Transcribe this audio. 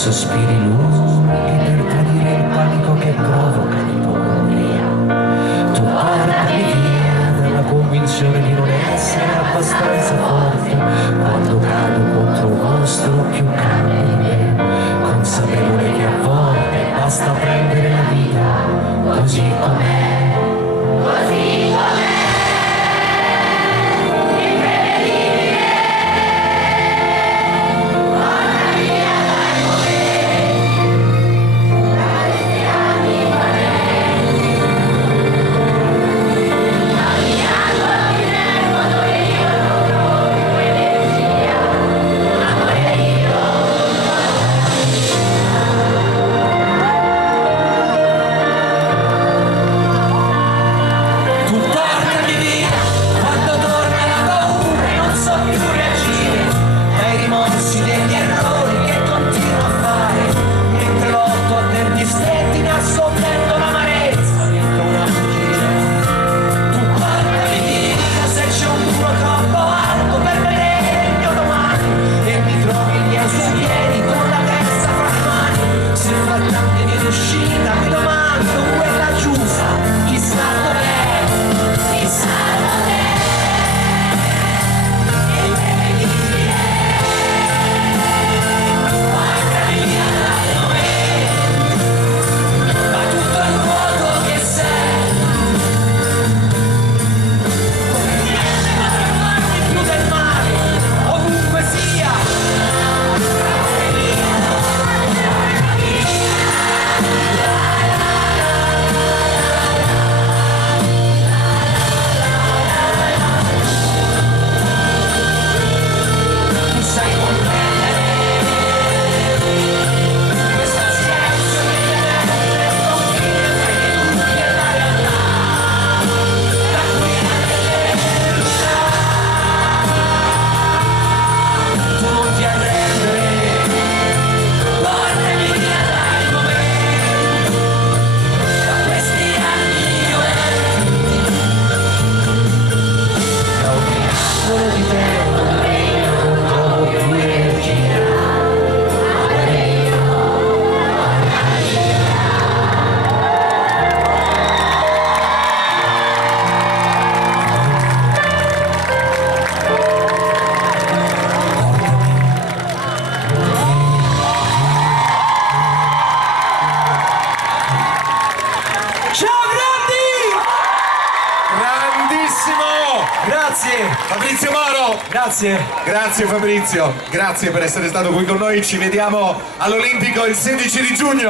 sospiri lunghi per tradire il panico che provoca l'ipocrisia. Tu portami via dalla convinzione di non essere abbastanza forte quando cado contro un mostro più grande di me, consapevole che a volte basta prendere la vita così com'è, così com'è. Degli errori che continuo a fare mentre lotto a verdi stretti nascondendo l'amarezza dentro una bugia. Tu portami via se c'è un muro troppo alto per vedere il mio domani e mi trovi lì ai suoi piedi con la testa fra le mani. Se fa tante vie d'uscita mi domando quella giusta chissà dov'è, chissà dov'è. Grazie Fabrizio Moro, grazie Fabrizio, grazie per essere stato qui con noi, ci vediamo all'Olimpico il 16 di giugno.